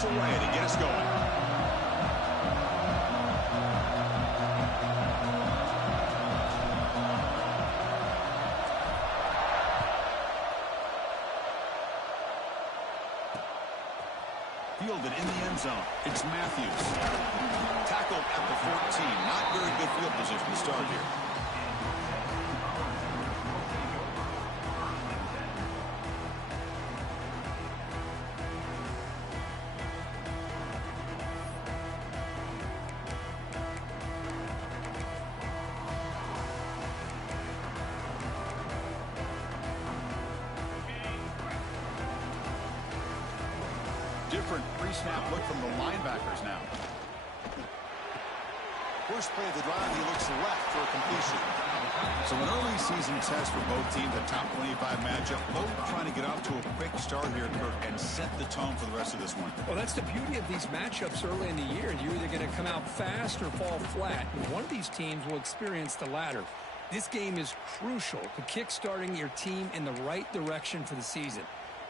chips away to get us going. Fielded in the end zone. It's Matthews. Tackled at the 14. Not very good field position to start here. Different pre-snap look from the linebackers now. First play of the drive, he looks left for a completion. So an early season test for both teams, a top 25 matchup. Both trying to get off to a quick start here, Kirk, and set the tone for the rest of this one. Well, that's the beauty of these matchups early in the year. You're either going to come out fast or fall flat. And one of these teams will experience the latter. This game is crucial to kick-starting your team in the right direction for the season.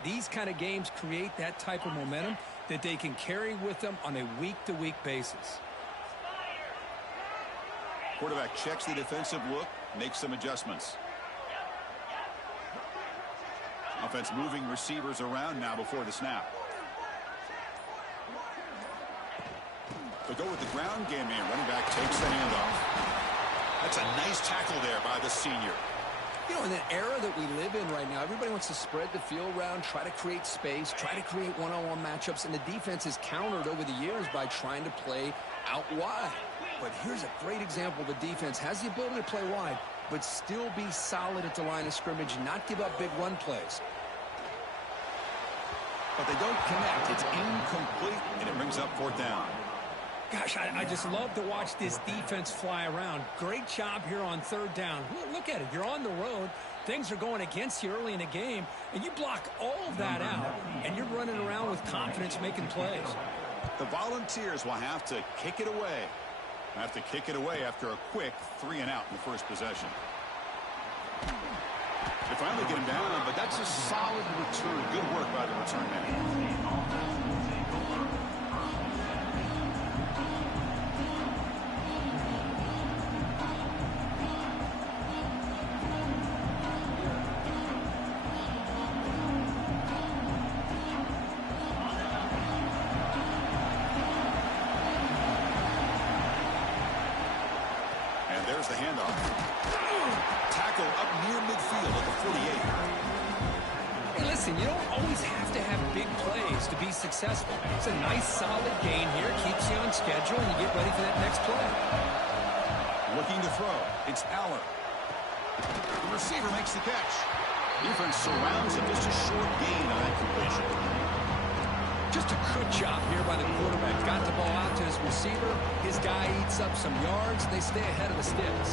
These kind of games create that type of momentum that they can carry with them on a week-to-week basis. Quarterback checks the defensive look, makes some adjustments. Offense moving receivers around now before the snap. They go with the ground game here. Running back takes the handoff. That's a nice tackle there by the senior. You know, in the era that we live in right now, everybody wants to spread the field around, try to create space, try to create one-on-one matchups, and the defense has countered over the years by trying to play out wide. But here's a great example. The defense has the ability to play wide, but still be solid at the line of scrimmage, not give up big run plays. But they don't connect. It's incomplete, and it brings up fourth down. Gosh, I just love to watch this defense fly around. Great job here on third down. Look at it. You're on the road. Things are going against you early in the game, and you block all of that out, and you're running around with confidence making plays. The Volunteers will have to kick it away. After a quick 3-and-out in the first possession. They finally get him down, but that's a solid return. Good work by the return man. There's the handoff. Tackle up near midfield at the 48. Hey, listen, you don't always have to have big plays to be successful. It's a nice, solid gain here. Keeps you on schedule, and you get ready for that next play. Looking to throw. It's Aller. The receiver makes the catch. Defense surrounds him. Just a short gain on that completion. Just a good job here by the quarterback. Got the ball out to his receiver. His guy eats up some yards. They stay ahead of the sticks.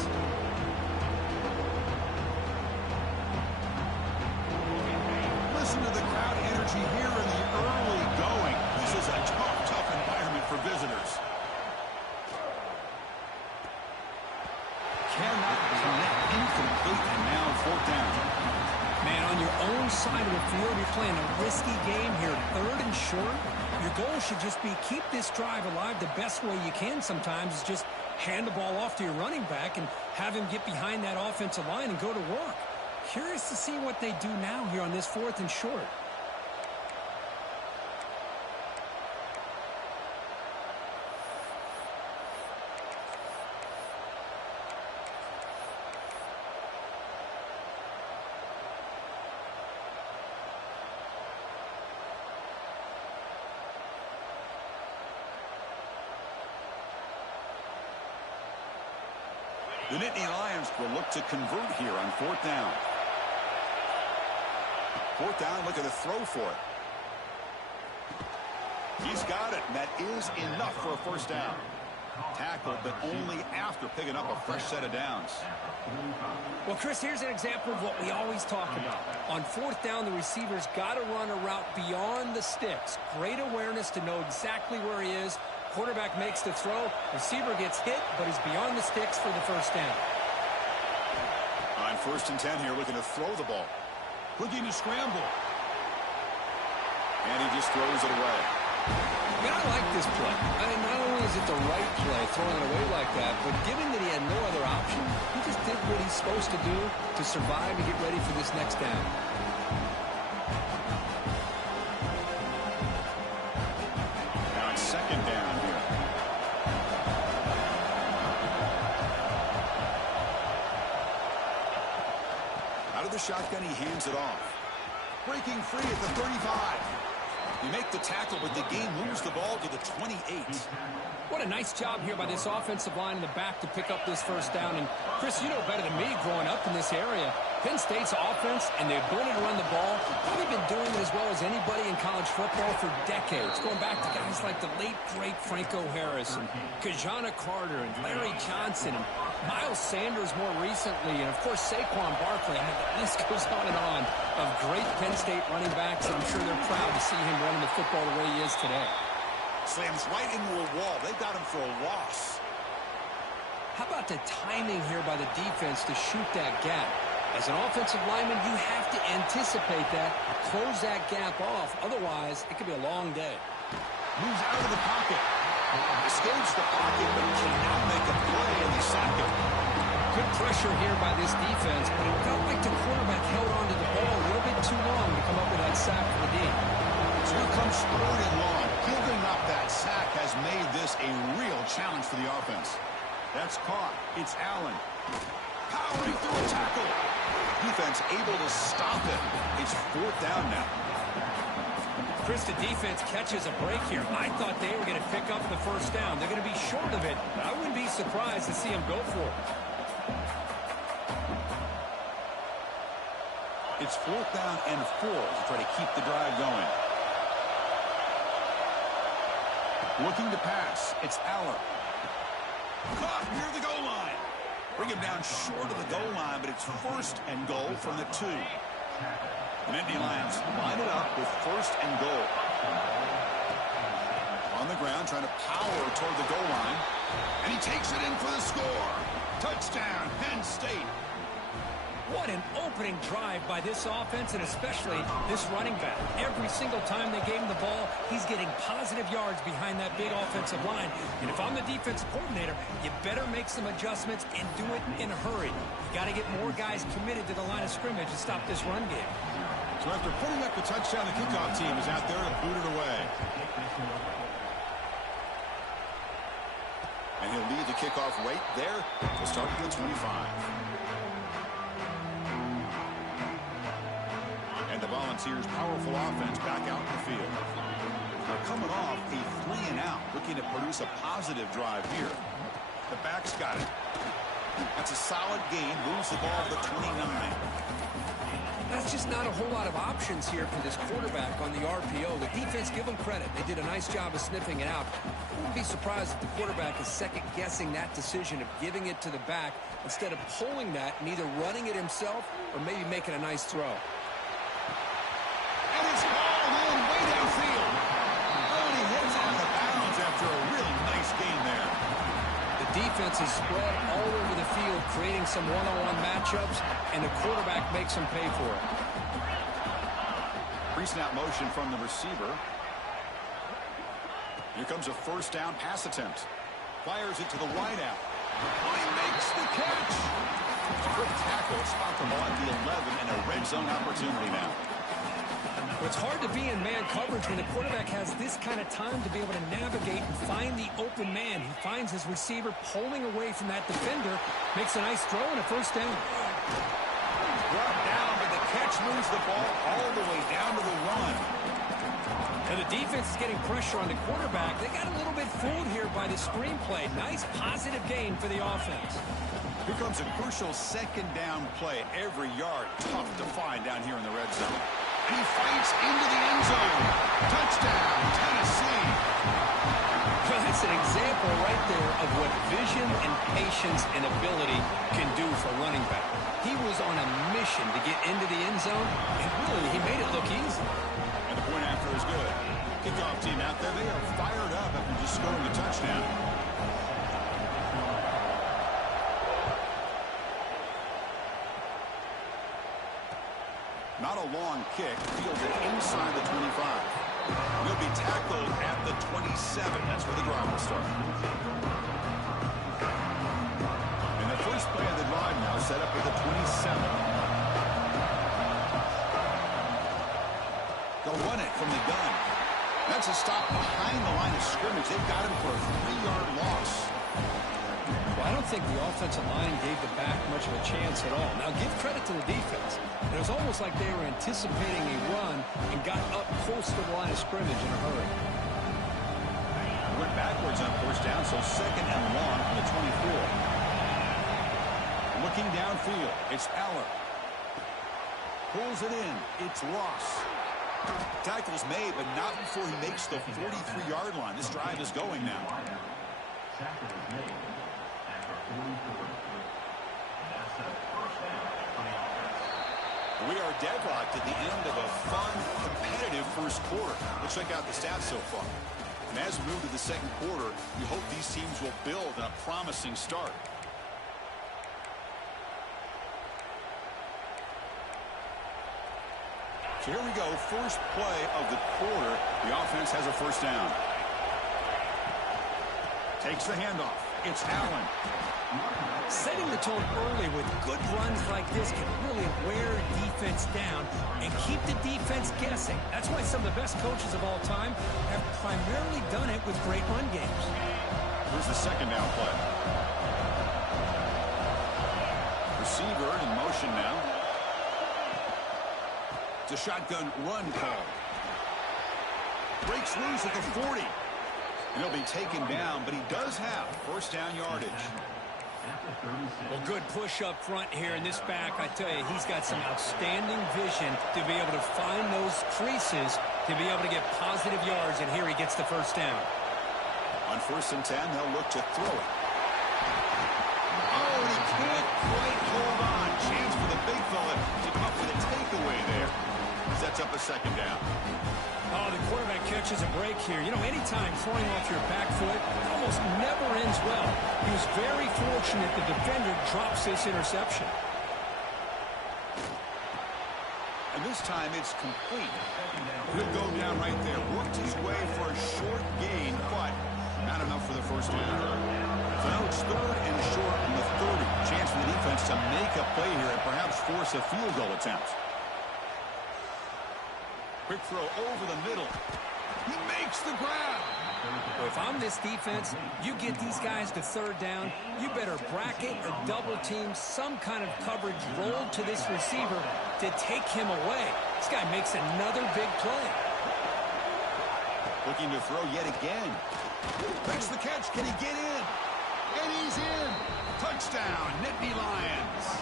Listen to the crowd energy here in the early going. This is a tough environment for visitors. Cannot connect. Incomplete, and now fourth down. Man, on your own side of the field, you're playing a risky game here. Third and short. Your goal should just be keep this drive alive the best way you can sometimes is just hand the ball off to your running back and have him get behind that offensive line and go to work. Curious to see what they do now here on this fourth and short. The Nittany Lions will look to convert here on fourth down. Fourth down, look at the throw for it. He's got it, and that is enough for a first down. Tackled, but only after picking up a fresh set of downs. Well, Chris, here's an example of what we always talk about. On fourth down, the receiver's got to run a route beyond the sticks. Great awareness to know exactly where he is. Quarterback makes the throw. Receiver gets hit, but is beyond the sticks for the first down. On first and 10 here, looking to throw the ball. Looking to scramble. And he just throws it away. I mean, I like this play. I mean, not only is it the right play, throwing it away like that, but given that he had no other option, he just did what he's supposed to do to survive and get ready for this next down. Now it's second down here. Out of the shotgun, he hands it off. Breaking free at the 35. You make the tackle, but the game moves the ball to the 28. What a nice job here by this offensive line in the back to pick up this first down. And, Chris, you know better than me growing up in this area. Penn State's offense and the ability to run the ball, probably been doing it as well as anybody in college football for decades, going back to guys like the late, great Franco Harris and Kajana Carter and Larry Johnson and Miles Sanders more recently, and, of course, Saquon Barkley. I mean, the list goes on and on of great Penn State running backs, and I'm sure they're proud to see him running the football the way he is today. Slams right into a wall. They got him for a loss. How about the timing here by the defense to shoot that gap? As an offensive lineman, you have to anticipate that, close that gap off. Otherwise, it could be a long day. Moves out of the pocket. Escapes the pocket, but cannot make a play, and they sack him. Good pressure here by this defense, but it felt like the quarterback held onto the ball a little bit too long to come up with that sack for the D. So here comes 3rd and long. Giving up that sack has made this a real challenge for the offense. That's caught. It's Allen. Powering through a tackle. Defense able to stop it. It's 4th down now. Chris, the defense catches a break here. I thought they were going to pick up the first down. They're going to be short of it, but I wouldn't be surprised to see them go for it. It's 4th down and 4 to try to keep the drive going. Looking to pass. It's Allen. Caught near the goal line. Bring him down short of the goal line, but it's 1st and goal from the 2. The Nittany Lions line it up with 1st and goal. On the ground, trying to power toward the goal line. And he takes it in for the score. Touchdown, Penn State. What an opening drive by this offense, and especially this running back. Every single time they gave him the ball, he's getting positive yards behind that big offensive line. And if I'm the defensive coordinator, you better make some adjustments and do it in a hurry. You got to get more guys committed to the line of scrimmage to stop this run game. So after putting up the touchdown, the kickoff team is out there to boot it away. And he'll lead the kickoff right there to start at the 25. And the Volunteers' powerful offense back out in the field. They're coming off a 3-and-out, looking to produce a positive drive here. The back's got it. That's a solid gain, moves the ball to the 29. That's just not a whole lot of options here for this quarterback on the RPO. The defense, give them credit. They did a nice job of sniffing it out. I wouldn't be surprised if the quarterback is second-guessing that decision of giving it to the back instead of pulling that and either running it himself or maybe making a nice throw. And it's hauled in way downfield. Oh, and he heads out of bounds after a really nice gain there. The defense is spread all over the field, creating some one-on-one matchups, and the quarterback makes them pay for it. Pre-snap motion from the receiver. Here comes a 1st down pass attempt. Fires it to the wideout. Oh, he makes the catch. Quick tackle, spot the ball at the 11, and a red zone opportunity now. It's hard to be in man coverage when the quarterback has this kind of time to be able to navigate and find the open man. He finds his receiver pulling away from that defender, makes a nice throw and a 1st down. Brought down, but the catch moves the ball all the way down to the 1. And the defense is getting pressure on the quarterback. They got a little bit fooled here by the screenplay. Nice positive gain for the offense. Here comes a crucial 2nd down play. Every yard tough to find down here in the red zone. And he fights into the end zone. Touchdown, Tennessee. Well, it's an example right there of what vision and patience and ability can do for running back. He was on a mission to get into the end zone, and really, he made it look easy. And the point after is good. Kickoff team out there, they are fired up after just scoring a touchdown. Not a long kick, fielded inside the 25. He'll be tackled at the 27. That's where the drive will start. And the first play of the drive now set up at the 27. They'll run it from the gun. That's a stop behind the line of scrimmage. They've got him for a 3-yard loss. Well, I don't think the offensive line gave the back much of a chance at all. Now, give credit to the defense. It was almost like they were anticipating a run and got up close to the line of scrimmage in a hurry. Went backwards on first down, so second and long from the 24. Looking downfield, it's Aller. Pulls it in, it's Ross. Tackle's made, but not before he makes the 43-yard line. This drive is going now. We are deadlocked at the end of a fun, competitive first quarter. Let's check out the stats so far. And as we move to the second quarter, we hope these teams will build on a promising start. So here we go, first play of the quarter. The offense has a first down. Takes the handoff. It's Allen. Setting the tone early with good runs like this can really wear defense down and keep the defense guessing. That's why some of the best coaches of all time have primarily done it with great run games. Here's the second down play. Receiver in motion now. It's a shotgun run call. Breaks loose at the 40. And he'll be taken down, but he does have first down yardage. Well, good push up front here in this back. I tell you, he's got some outstanding vision to be able to find those creases to be able to get positive yards, and here he gets the first down. On first and 10, they'll look to throw it. Oh, and he can't quite hold on. Chance for the big fella to come up with a takeaway there. Sets up a second down. Oh, the quarterback catches a break here. You know, anytime throwing off your back foot, it almost never ends well. He was very fortunate the defender drops this interception. And this time it's complete. He'll go down right there. Worked his way for a short gain, but not enough for the first down. So now it's third and short from the 30. Chance for the defense to make a play here and perhaps force a field goal attempt. Quick throw over the middle. He makes the grab. Well, if I'm this defense, you get these guys to third down, you better bracket or double team some kind of coverage roll to this receiver to take him away. This guy makes another big play. Looking to throw yet again. Makes the catch. Can he get in? And he's in. Touchdown, Nittany Lions.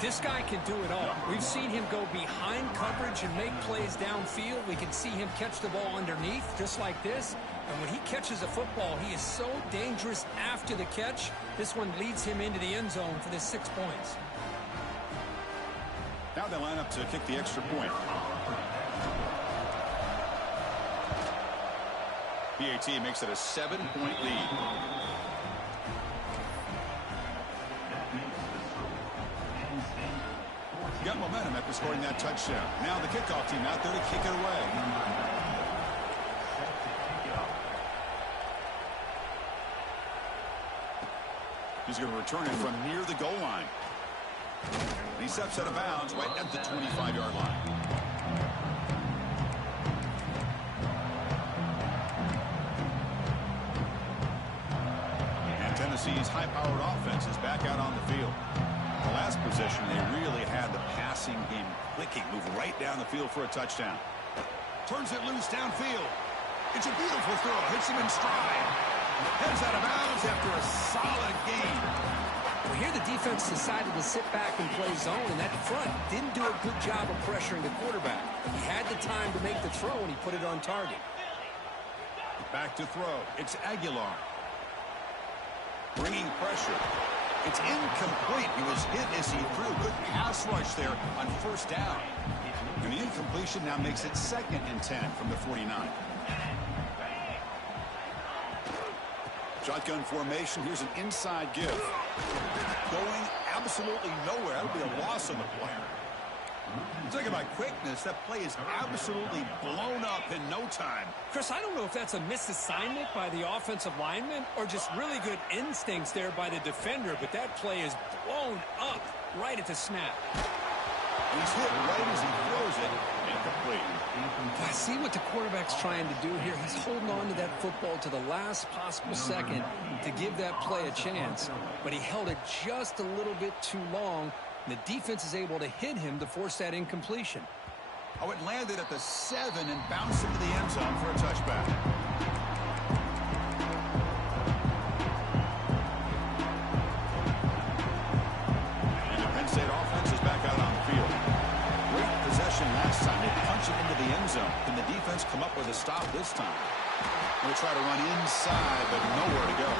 This guy can do it all. We've seen him go behind coverage and make plays downfield. We can see him catch the ball underneath, just like this. And when he catches a football, he is so dangerous after the catch. This one leads him into the end zone for this 6 points. Now they line up to kick the extra point. PAT makes it a 7-point lead. Got momentum after scoring that touchdown. Now the kickoff team out there to kick it away. He's going to return it from near the goal line. And he steps out of bounds right at the 25-yard line. And Tennessee's high-powered offense is back out on the field. The last possession, they really had the passing game clicking. Move right down the field for a touchdown. Turns it loose downfield. It's a beautiful throw. Hits him in stride. Heads out of bounds after a solid gain. Well, here the defense decided to sit back and play zone, and that front didn't do a good job of pressuring the quarterback. He had the time to make the throw, and he put it on target. Back to throw. It's Aguilar. Bringing pressure. It's incomplete. He was hit as he threw. Good pass rush there on first down. And the incompletion now makes it 2nd and 10 from the 49. Shotgun formation. Here's an inside give. Going absolutely nowhere. That'll be a loss on the play. Talking about quickness, that play is absolutely blown up in no time. Chris, I don't know if that's a misassignment by the offensive lineman or just really good instincts there by the defender, but that play is blown up right at the snap. He's hit right as he throws it, incomplete. I see what the quarterback's trying to do here. He's holding on to that football to the last possible second to give that play a chance, but he held it just a little bit too long. The defense is able to hit him to force that incompletion. Oh, it landed at the 7 and bounced into the end zone for a touchback. And the Penn State offense is back out on the field. Great possession last time. They punch it into the end zone. Can the defense come up with a stop this time? They'll try to run inside, but nowhere to go.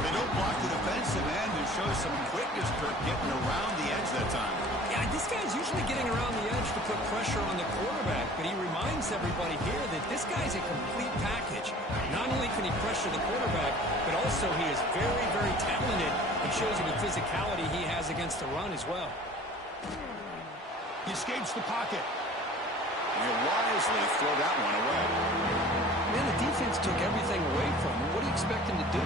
They don't block the defensive end and show some quickness, Kirk, getting around the edge that time. Yeah, this guy's usually getting around the edge to put pressure on the quarterback, but he reminds everybody here that this guy's a complete package. Not only can he pressure the quarterback, but also he is very, very talented. It shows you the physicality he has against the run as well. He escapes the pocket. And he'll wisely throw that one away. Man, the defense took everything away from him. What do you expect him to do?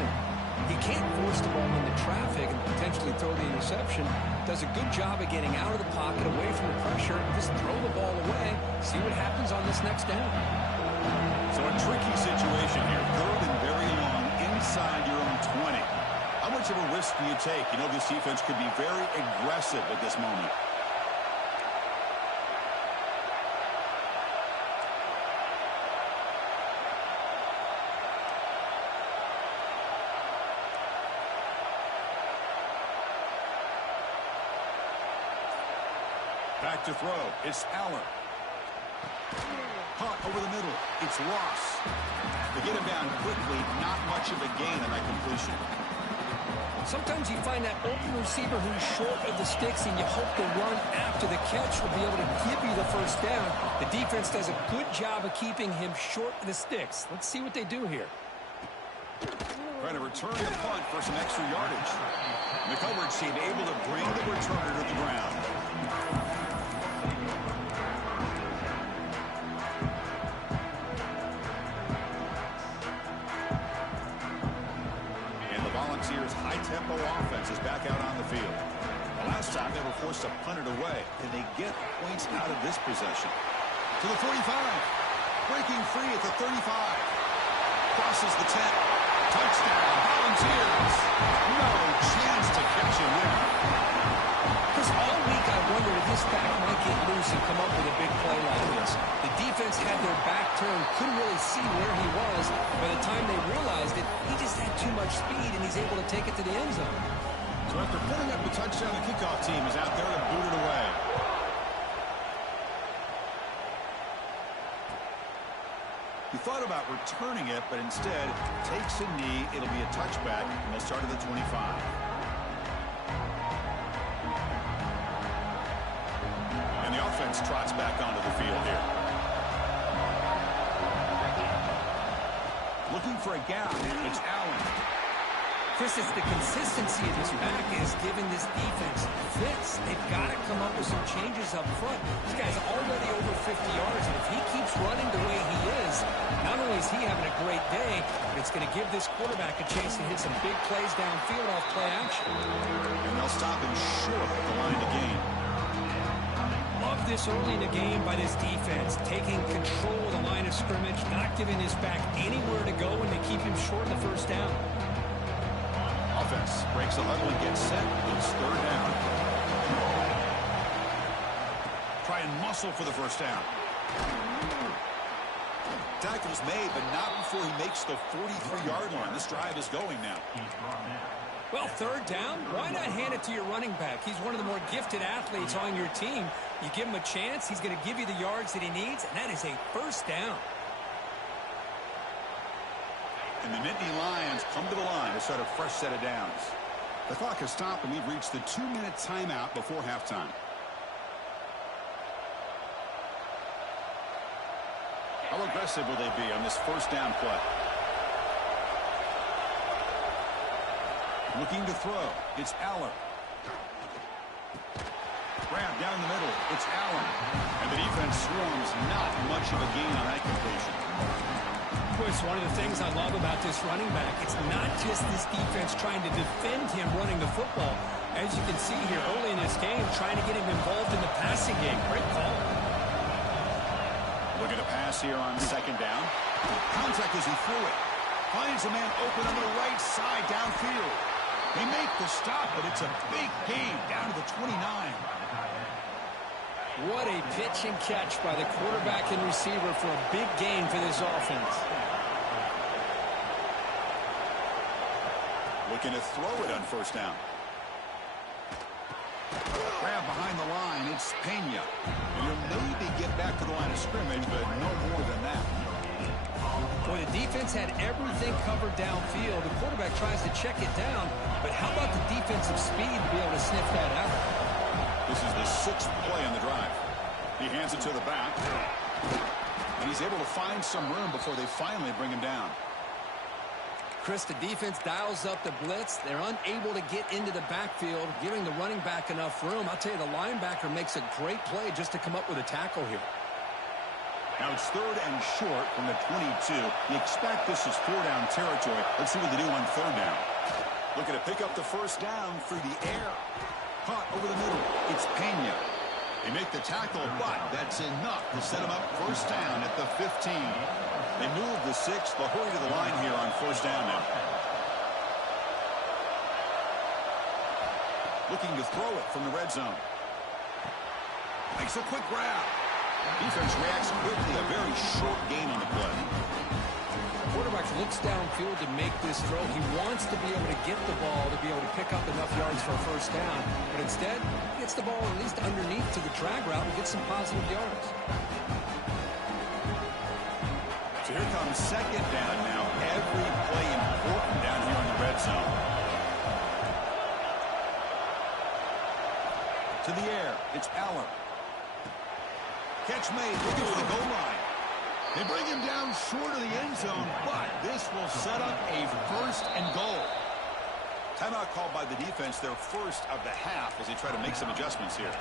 He can't force the ball into traffic and potentially throw the interception. Does a good job of getting out of the pocket, away from the pressure, and just throw the ball away. See what happens on this next down. So a tricky situation here. 3rd and very long inside your own 20. How much of a risk do you take? You know this defense could be very aggressive at this moment. Back to throw. It's Allen. Caught over the middle. It's Ross. They get him down quickly. Not much of a gain on that completion. Sometimes you find that open receiver who's short of the sticks, and you hope the run after the catch will be able to give you the first down. The defense does a good job of keeping him short of the sticks. Let's see what they do here. Trying to return the punt for some extra yardage. And the coverage team able to bring the returner to the ground. Volunteers' high-tempo offense is back out on the field. The last time they were forced to punt it away. Can they get points out of this possession? To the 45. Breaking free at the 35. Crosses the 10. Touchdown, Volunteers. No chance to catch him there. Because all week I wondered if this back might get loose and come up with a big play like this. The defense had their back turned, couldn't really see where he was. By the time they realized it, he just had too much speed, and he's able to take it to the end zone. So after putting up the touchdown, the kickoff team is out there to boot it away. He thought about returning it, but instead takes a knee. It'll be a touchback, and they'll start at the 25. And the offense trots back onto the field here. Looking for a gap. It's Allen. Chris, it's the consistency of this back is giving this defense fits. They've got to come up with some changes up front. This guy's already over 50 yards, and if he keeps running the way he is, not only is he having a great day, but it's going to give this quarterback a chance to hit some big plays downfield off play action. And they'll stop him short of the line to gain. Love this early in the game by this defense, taking control of the line of scrimmage, not giving his back anywhere to go, and they keep him short of the first down. Offense breaks the huddle and gets set. It's 3rd down. Try and muscle for the first down. Tackle's made, but not before he makes the 43-yard line. This drive is going now. Well, 3rd down, why not hand it to your running back? He's one of the more gifted athletes on your team. You give him a chance, he's going to give you the yards that he needs, and that is a first down. And the Nittany Lions come to the line to start a fresh set of downs. The clock has stopped, and we've reached the 2-minute timeout before halftime. How aggressive will they be on this first down play? Looking to throw. It's Allen. Grab down the middle. It's Allen. And the defense swarms. Not much of a gain on that completion. Boy, it's one of the things I love about this running back. It's not just this defense trying to defend him running the football. As you can see here early in this game, trying to get him involved in the passing game. Great call. Look at a pass here on second down. Contact as he threw it. Finds a man open on the right side downfield. They make the stop, but it's a big gain down to the 29. What a pitch and catch by the quarterback and receiver for a big gain for this offense. Looking to throw it on first down. Grab behind the line. It's Pena. And he'll maybe get back to the line of scrimmage, but no more than that. Boy, the defense had everything covered downfield. The quarterback tries to check it down, but how about the defensive speed to be able to sniff that out? This is the 6th play on the drive. He hands it to the back. And he's able to find some room before they finally bring him down. Chris, the defense dials up the blitz. They're unable to get into the backfield, giving the running back enough room. I'll tell you, the linebacker makes a great play just to come up with a tackle here. Now it's 3rd and short from the 22. You expect this is 4-down territory. Let's see what they do on 3rd down. Looking to pick up the first down through the air. Caught over the middle. It's Pena. They make the tackle, but that's enough to set him up first down at the 15. They move the 6. They'll hurry to the line here on first down now. Looking to throw it from the red zone. Makes a quick grab. Defense reacts quickly. A very short gain on the play. Quarterback looks downfield to make this throw. He wants to be able to get the ball to be able to pick up enough yards for a first down. But instead, he gets the ball at least underneath to the drag route and gets some positive yards. So here comes second down now. Every play important down here in the red zone. To the air. It's Allen. Catch made, looking for the goal line. They bring him down short of the end zone, but this will set up a 1st and goal. Timeout called by the defense, their first of the half as they try to make some adjustments here.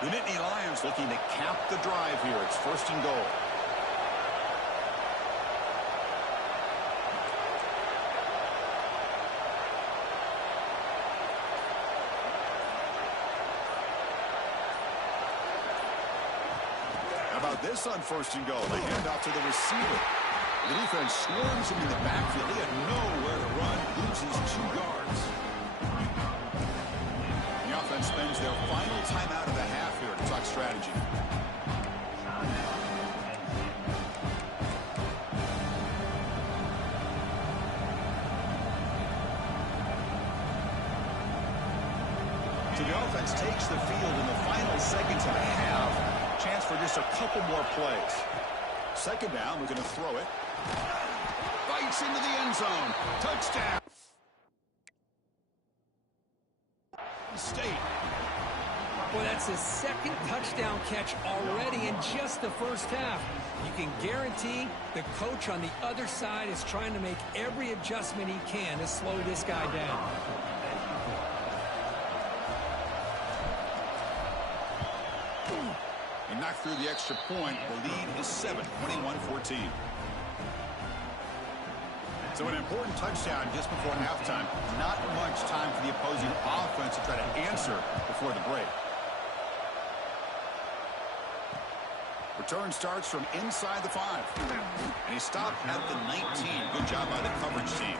The Nittany Lions looking to cap the drive here. It's 1st and goal. This on 1st and goal. They hand off to the receiver. The defense swarms him in the backfield. He had nowhere to run. Loses 2 yards. The offense spends their final timeout of the half here to talk strategy. So the offense takes the field in the final seconds of the half. Chance for just a couple more plays. Second down, we're going to throw it. Bites into the end zone. Touchdown. State. Well, that's his 2nd touchdown catch already in just the first half. You can guarantee the coach on the other side is trying to make every adjustment he can to slow this guy down. He knocked through the extra point. The lead is 7, 21-14. So an important touchdown just before halftime. Not much time for the opposing offense to try to answer before the break. Return starts from inside the 5. And he stopped at the 19. Good job by the coverage team.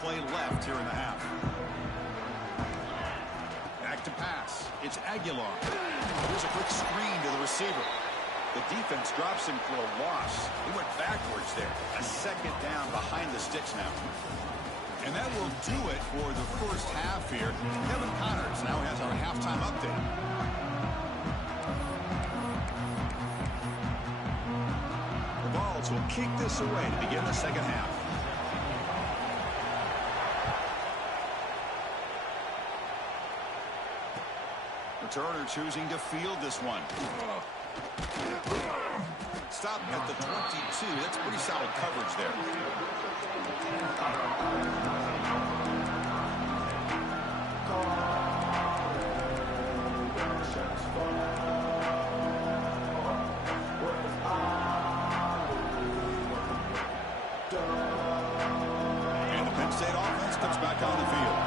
Play left here in the half. Back to pass. It's Aguilar. Here's a quick screen to the receiver. The defense drops him for a loss. He went backwards there. A 2nd down behind the sticks now. And that will do it for the first half here. Kevin Connors now has our halftime update. The Vols will kick this away to begin the second half. returner choosing to field this one. Stop at the 22. That's pretty solid coverage there. And the Penn State offense comes back on the field.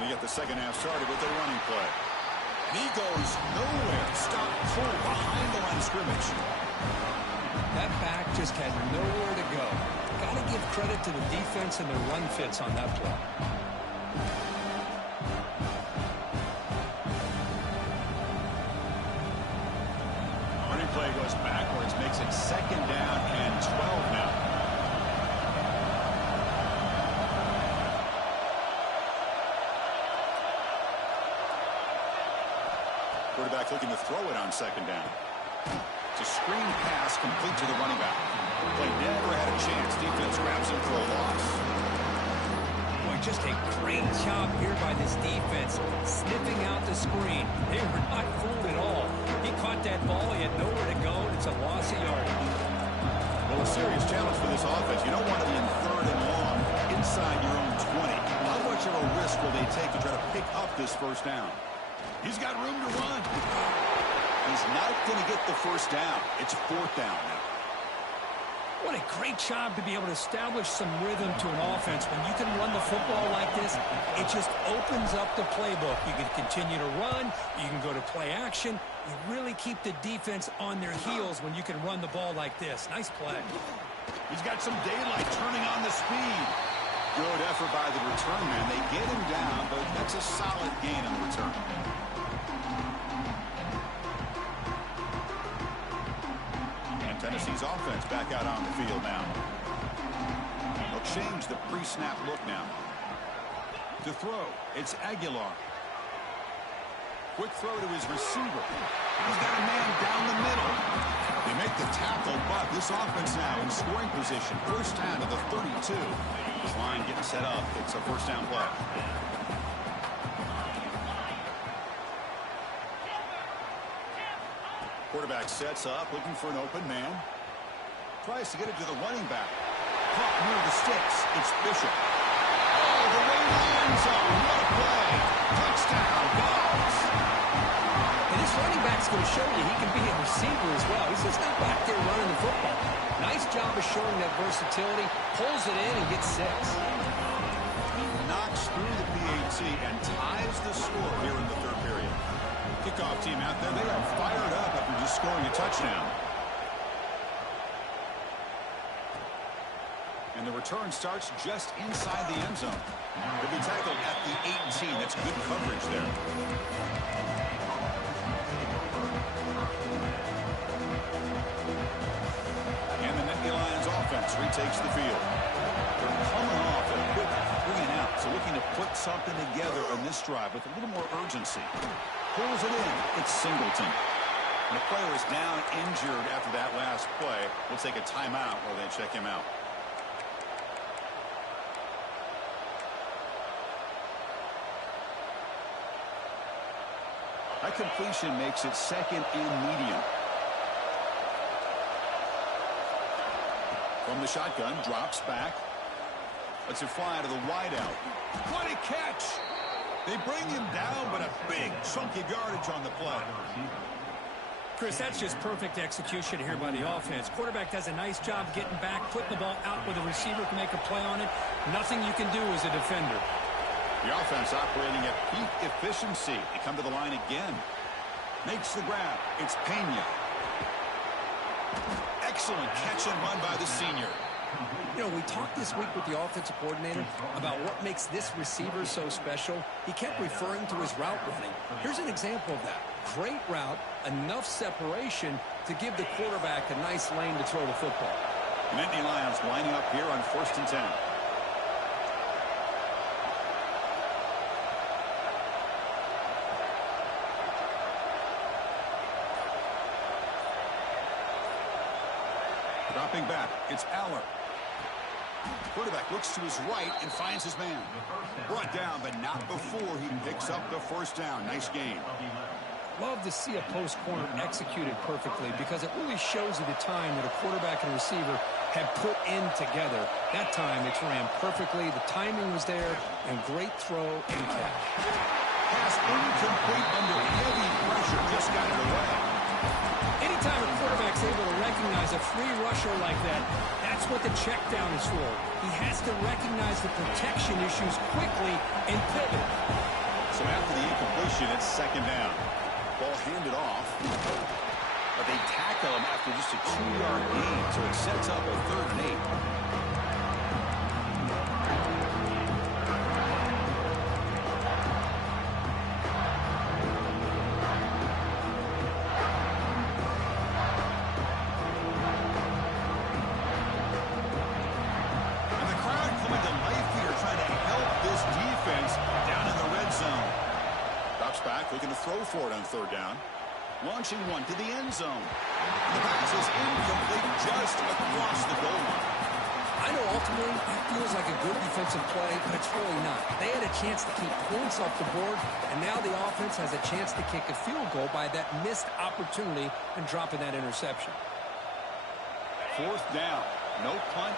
We get the second half started with a running play. And he goes nowhere. Stop cold behind the line of scrimmage. That back just had nowhere to go. Got to give credit to the defense and the run fits on that play. Running play goes backwards, makes it second down and 12 now. Quarterback looking to throw it on second down. It's a screen pass complete to the running back. Play never had a chance. Defense grabs him for a loss. Boy, just a great job here by this defense, sniffing out the screen. They were not fooled at all. He caught that ball. He had nowhere to go, and it's a loss of yardage. Well, a serious challenge for this offense. You don't want to be in third and long inside your own 20. How much of a risk will they take to try to pick up this first down? He's got room to run. He's not going to get the first down. It's fourth down now. What a great job to be able to establish some rhythm to an offense. When you can run the football like this, it just opens up the playbook. You can continue to run. You can go to play action. You really keep the defense on their heels when you can run the ball like this. Nice play. He's got some daylight turning on the speed. Good effort by the return man. They get him down, but that's a solid gain on the return. Tennessee's offense back out on the field now. They'll change the pre-snap look now. To throw, it's Aguilar. Quick throw to his receiver. He's got a man down the middle. They make the tackle, but this offense now in scoring position. First down to the 32. Line getting set up. It's a first down play. Quarterback sets up, looking for an open man. Tries to get it to the running back. Caught near the sticks. It's Bishop. Oh, the way to the end zone. What a play. Touchdown, Dogs. And this running back's going to show you he can be a receiver as well. He's just not back there running the football. Nice job of showing that versatility. Pulls it in and gets 6. He knocks through the PAT and ties the score here in the third period. Kickoff team out there, they are fired up after just scoring a touchdown. And the return starts just inside the end zone. He'll be tackled at the 18. That's good coverage there. And the Nittany Lions offense retakes the field. They're coming off a quick 3-and-out, so looking to put something together on this drive with a little more urgency. Pulls it in. It's Singleton. And the player is down injured after that last play. We'll take a timeout while they check him out. That completion makes it second and medium. From the shotgun, drops back. Lets it fly to the wideout. What a catch! They bring him down, but a big chunk of yardage on the play. Chris, that's just perfect execution here by the offense. Quarterback does a nice job getting back, putting the ball out where the receiver can make a play on it. Nothing you can do as a defender. The offense operating at peak efficiency. They come to the line again. Makes the grab. It's Pena. Excellent catch and run by the senior. You know, we talked this week with the offensive coordinator about what makes this receiver so special. He kept referring to his route running. Here's an example of that. Great route, enough separation to give the quarterback a nice lane to throw the football. The Nittany Lions lining up here on 1st and 10. Dropping back, it's Aller. Quarterback looks to his right and finds his man. Brought down, but not before he picks up the first down. Nice game. Love to see a post corner executed perfectly because it really shows you the time that a quarterback and receiver have put in together. That time it's ran perfectly. The timing was there, and great throw and catch. Pass incomplete under heavy pressure. Just got it away. Anytime a quarterback's able to recognize a free rusher like that, that's what the check down is for. He has to recognize the protection issues quickly and pivot. So after the incompletion, it's second down. Ball handed off. But they tackle him after just a 2-yard gain, so it sets up a 3rd and 8. Looking to throw for it on 3rd down. Launching one to the end zone. The pass is incomplete just across the goal line. I know ultimately that feels like a good defensive play, but it's really not. They had a chance to keep points off the board, and now the offense has a chance to kick a field goal by that missed opportunity and dropping that interception. 4th down. No punt.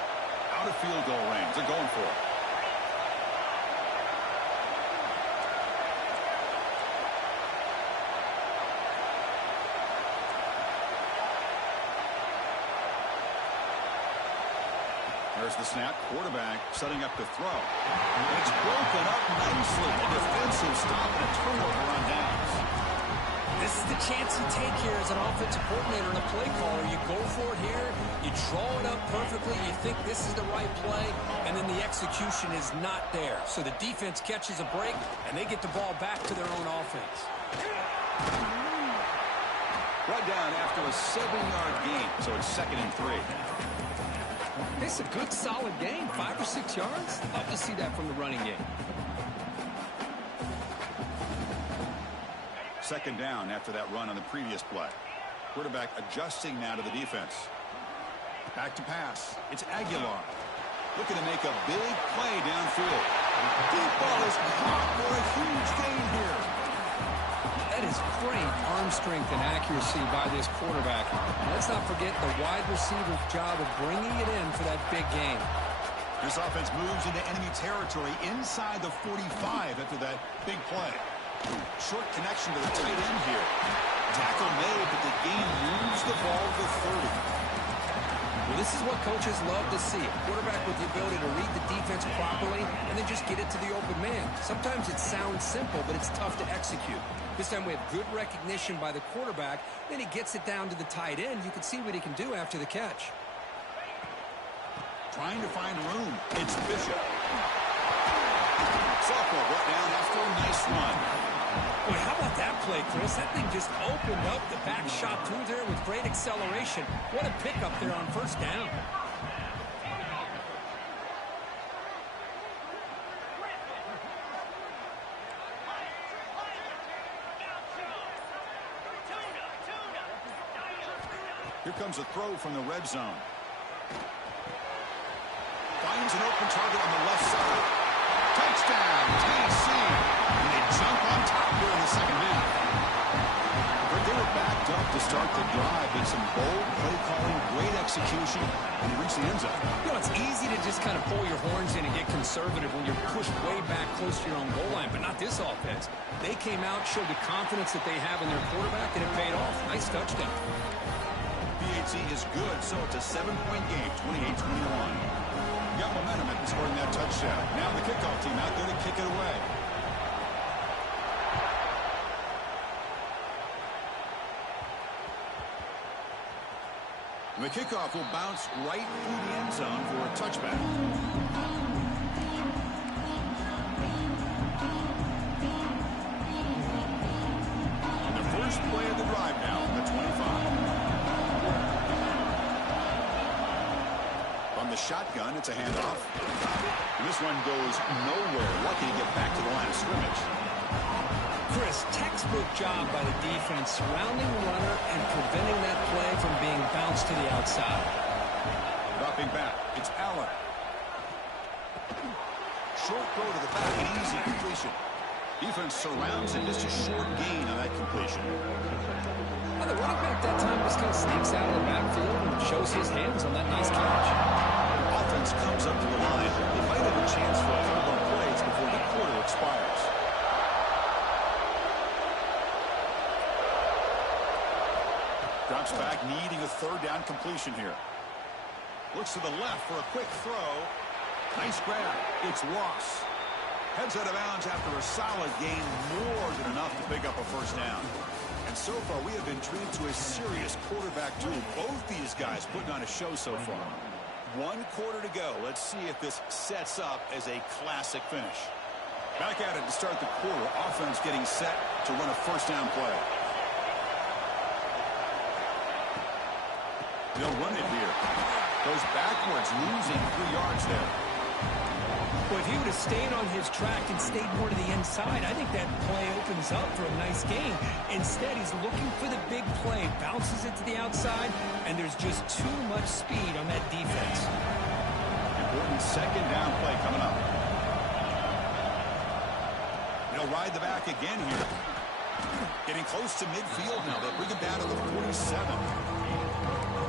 Out of field goal range. They're going for it. There's the snap. Quarterback setting up to throw. And it's broken up nicely. A defensive stop and a turnover on downs. This is the chance you take here as an offensive coordinator and a play caller. You go for it here. You draw it up perfectly. You think this is the right play, and then the execution is not there. So the defense catches a break, and they get the ball back to their own offense. Brought down after a 7-yard gain, so it's 2nd and 3. It's a good, solid game. 5 or 6 yards. Love to see that from the running game. 2nd down after that run on the previous play. Quarterback adjusting now to the defense. Back to pass. It's Aguilar. Looking to make a big play downfield. Deep ball is caught for a huge gain here. That is great arm strength and accuracy by this quarterback. Let's not forget the wide receiver's job of bringing it in for that big game. This offense moves into enemy territory inside the 45 after that big play. Short connection to the tight end here. Tackle made, but the game moves the ball to 30. Well, this is what coaches love to see. A quarterback with the ability to read the defense properly and then just get it to the open man. Sometimes it sounds simple, but it's tough to execute. This time we have good recognition by the quarterback. Then he gets it down to the tight end. You can see what he can do after the catch. Trying to find room. It's Bishop. Sophomore brought down after a nice run. Boy, how about that play, Chris? That thing just opened up. The back shot through there with great acceleration. What a pickup there on 1st down. Here comes a throw from the red zone. Finds an open target on the left side. Touchdown, Tennessee. And they jump on top here in the 2nd half. But they were backed up to start the drive. Did some bold play calling, great execution, and they reached the end zone. You know, it's easy to just kind of pull your horns in and get conservative when you're pushed way back close to your own goal line, but not this offense. They came out, showed the confidence that they have in their quarterback, and it paid off. Nice touchdown. PAT is good, so it's a 7-point game, 28-21. Got momentum after scoring that touchdown. Now the kickoff team out there to kick it away. And the kickoff will bounce right through the end zone for a touchback. And the first play of the drive now from the 25. From the shotgun, it's a handoff. And this one goes nowhere. Lucky to get back to the line of scrimmage. Chris, textbook job by the defense surrounding the runner and preventing that play from being bounced to the outside. Dropping back, it's Allen. short throw to the back, an easy completion. Defense surrounds it, just a short gain on that completion. Well, the running back that time just kind of sneaks out of the backfield and shows his hands on that nice catch. Offense comes up to the line. They might have a chance for a couple more plays before the quarter expires. Drops back, needing a third down completion here. Looks to the left for a quick throw. Nice grab. It's Ross. Heads out of bounds after a solid gain, more than enough to pick up a first down. And so far, we have been treated to a serious quarterback duel. Both these guys putting on a show so far. 1 quarter to go. Let's see if this sets up as a classic finish. Back at it to start the quarter. Offense getting set to run a first down play. They'll run it here. Goes backwards, losing 3 yards there. Well, if he would have stayed on his track and stayed more to the inside, I think that play opens up for a nice gain. Instead, he's looking for the big play, bounces it to the outside, and there's just too much speed on that defense. Important second down play coming up. They'll ride the back again here. Getting close to midfield now. They'll bring him down to the 47.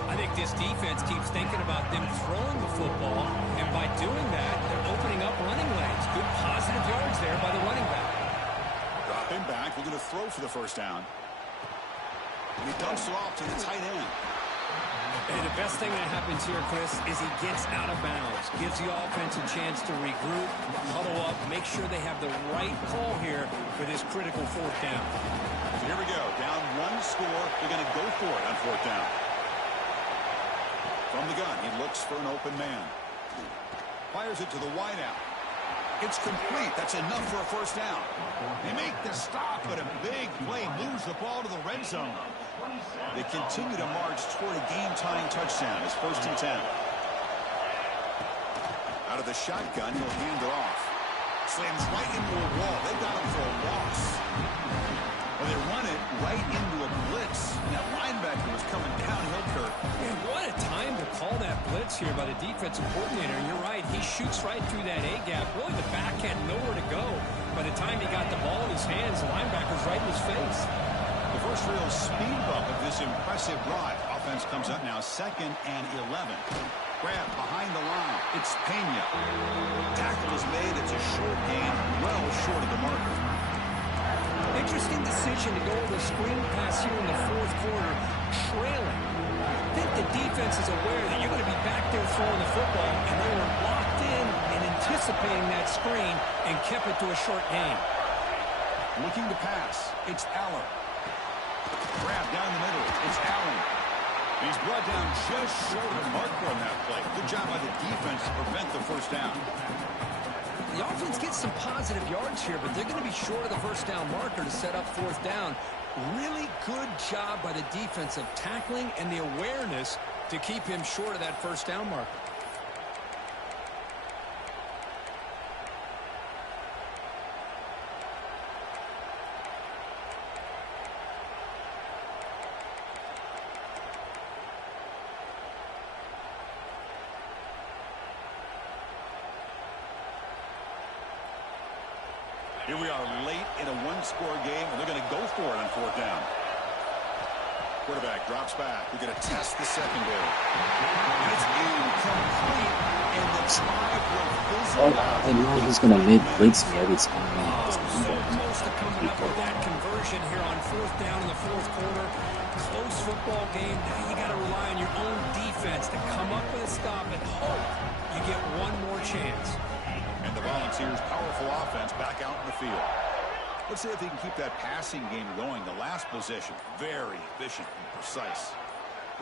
I think this defense keeps thinking about them throwing the football, and by doing that, they're opening up running lanes. Good positive yards there by the running back. Drop him back. We're going to throw for the first down. And he dumps it off to the tight end. And the best thing that happens here, Chris, is he gets out of bounds, gives the offense a chance to regroup, huddle up, make sure they have the right call here for this critical fourth down. So here we go. Down 1 score. They're going to go for it on fourth down. From the gun, he looks for an open man. Fires it to the wideout. It's complete. That's enough for a first down. They make the stop, but a big play moves the ball to the red zone. They continue to march toward a game-tying touchdown. It's 1st and 10. Out of the shotgun, he'll hand it off. Slams right into a wall. They got him for a loss. Well, they run it right into a blitz. And that linebacker was coming downhill, Kurt. And what a time to call that blitz here by the defensive coordinator. And you're right, he shoots right through that A-gap. Really, the back had nowhere to go. By the time he got the ball in his hands, the linebacker's right in his face. The first real speed bump of this impressive drive. Offense comes up now 2nd and 11. Grab behind the line. It's Pena. Tackle is made. It's a short gain, well short of the marker. Interesting decision to go with a screen pass here in the 4th quarter, trailing. I think the defense is aware that you're going to be back there throwing the football, and they were locked in and anticipating that screen and kept it to a short gain. Looking to pass. It's Allen. Grab down the middle. It's Allen. He's brought down just short of the marker on that play. Good job by the defense to prevent the first down. The offense gets some positive yards here, but they're going to be short of the first down marker to set up 4th down. Really good job by the defense of tackling and the awareness to keep him short of that first down marker. Here we are late in a 1-score game, and they're going to go for it on 4th down. Quarterback drops back. We're going to test the secondary. And it's incomplete, and the drive will fizzle out. I know he's going to lead blitz me every time. So close to coming up with that conversion here on 4th down in the 4th quarter. Close football game. Now you got to rely on your own defense to come up with a stop and hope you get one more chance. And the Volunteers' powerful offense back out in the field. Let's see if they can keep that passing game going. The last possession, very efficient and precise.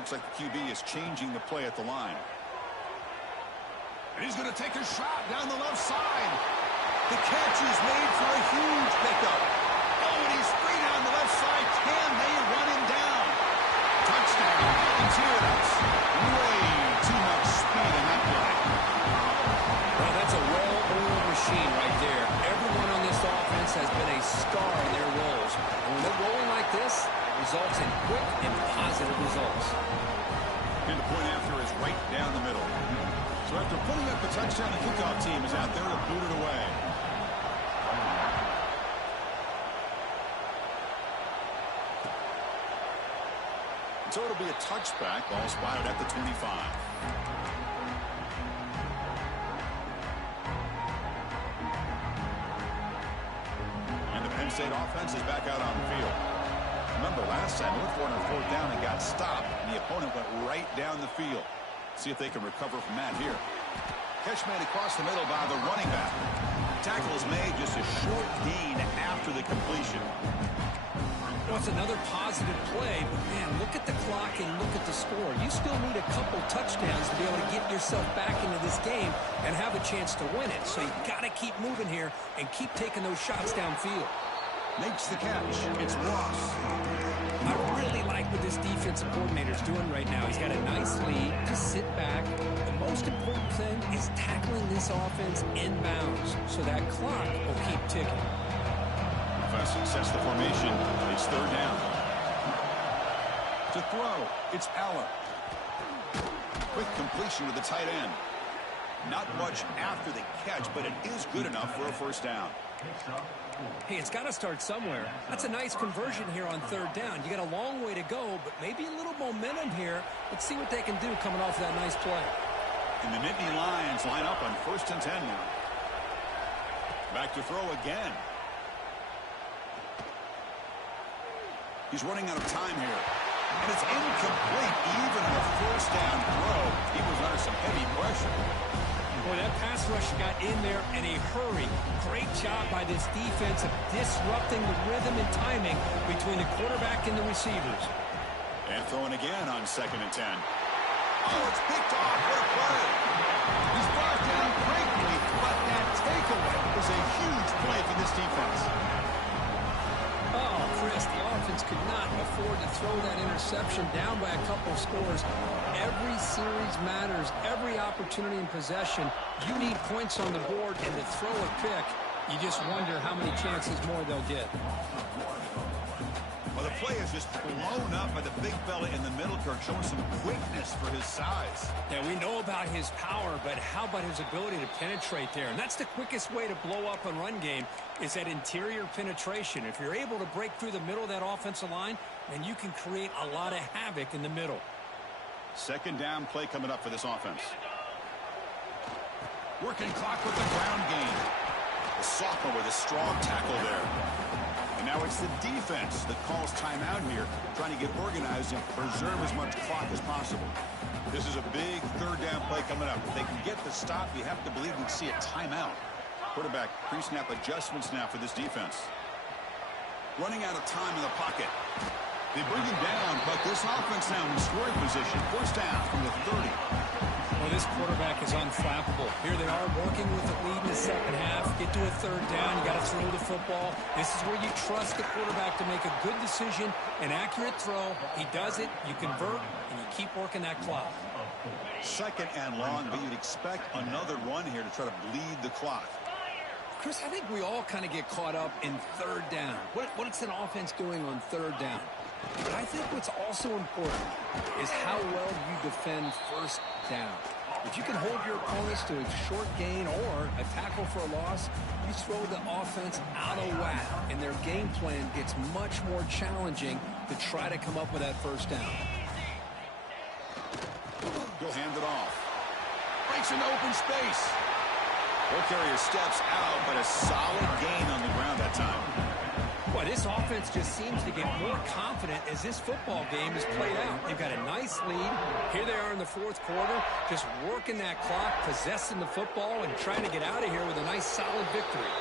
Looks like the QB is changing the play at the line. And he's going to take a shot down the left side. The catch is made for a huge pickup. Oh, and he's free down the left side. Can they run him down? Touchdown, Volunteers. Way too much speed in that play. Well, that's a well-oiled machine right there. Everyone on this offense has been a star in their roles. And when they're rolling like this, results in quick and positive results. And the point after is right down the middle. So after putting up the touchdown, the kickoff team is out there to boot it away. So it'll be a touchback. Ball spotted at the 25. Penn State offense is back out on the field. Remember last time, they went for it on fourth down and got stopped, and the opponent went right down the field. See if they can recover from that here. Catch made across the middle by the running back. Tackle is made, just a short gain after the completion. Well, it's another positive play, but man, look at the clock and look at the score. You still need a couple touchdowns to be able to get yourself back into this game and have a chance to win it. So you've got to keep moving here and keep taking those shots downfield. Makes the catch. It's Ross. I really like what this defensive coordinator is doing right now. He's got a nice lead. Just sit back. The most important thing is tackling this offense inbounds so that clock will keep ticking. Offense sets the formation. It's third down. To throw, it's Allen. Quick completion to the tight end. Not much after the catch, but it is good enough for a first down. Hey, it's got to start somewhere. That's a nice conversion here on third down. You got a long way to go, but maybe a little momentum here. Let's see what they can do coming off that nice play. And the Nittany Lions line up on 1st and 10 now. Back to throw again. He's running out of time here. And it's incomplete, even on a first down throw. He was under some heavy pressure. Boy, that pass rush got in there in a hurry. Great job by this defense of disrupting the rhythm and timing between the quarterback and the receivers. And throwing again on 2nd and 10. Oh, it's picked off. What a play. He's brought down quickly, but that takeaway is a huge play for this defense. Oh, Chris, the offense could not afford to throw that interception down by a couple of scores. Every series matters. Every opportunity in possession. You need points on the board, and to throw a pick, you just wonder how many chances more they'll get. Well, the play is just blown up by the big fella in the middle, Kirk, showing some quickness for his size. Yeah, we know about his power, but how about his ability to penetrate there? And that's the quickest way to blow up a run game is that interior penetration. If you're able to break through the middle of that offensive line, then you can create a lot of havoc in the middle. 2nd down play coming up for this offense. Working clock with the ground game. The sophomore with a strong tackle there. And now it's the defense that calls timeout here, trying to get organized and preserve as much clock as possible. This is a big 3rd down play coming up. If they can get the stop, you have to believe we'd see a timeout. Quarterback pre-snap adjustments now for this defense. Running out of time in the pocket. They bring him down, but this offense now in scoring position. 1st down from the 30. Well, this quarterback is unflappable. Here they are working with the lead in the second half. Get to a 3rd down. You got to throw the football. This is where you trust the quarterback to make a good decision, an accurate throw. He does it. You convert, and you keep working that clock. 2nd and long, but you'd expect another run here to try to bleed the clock. Chris, I think we all kind of get caught up in 3rd down. What's an offense doing on 3rd down? But I think what's also important is how well you defend 1st down. If you can hold your opponents to a short gain or a tackle for a loss, you throw the offense out of whack, and their game plan gets much more challenging to try to come up with that 1st down. He'll hand it off. Breaks into open space. Ball carrier steps out, but a solid gain on the ground that time. Boy, this offense just seems to get more confident as this football game is played out. They've got a nice lead. Here they are in the 4th quarter, just working that clock, possessing the football, and trying to get out of here with a nice, solid victory.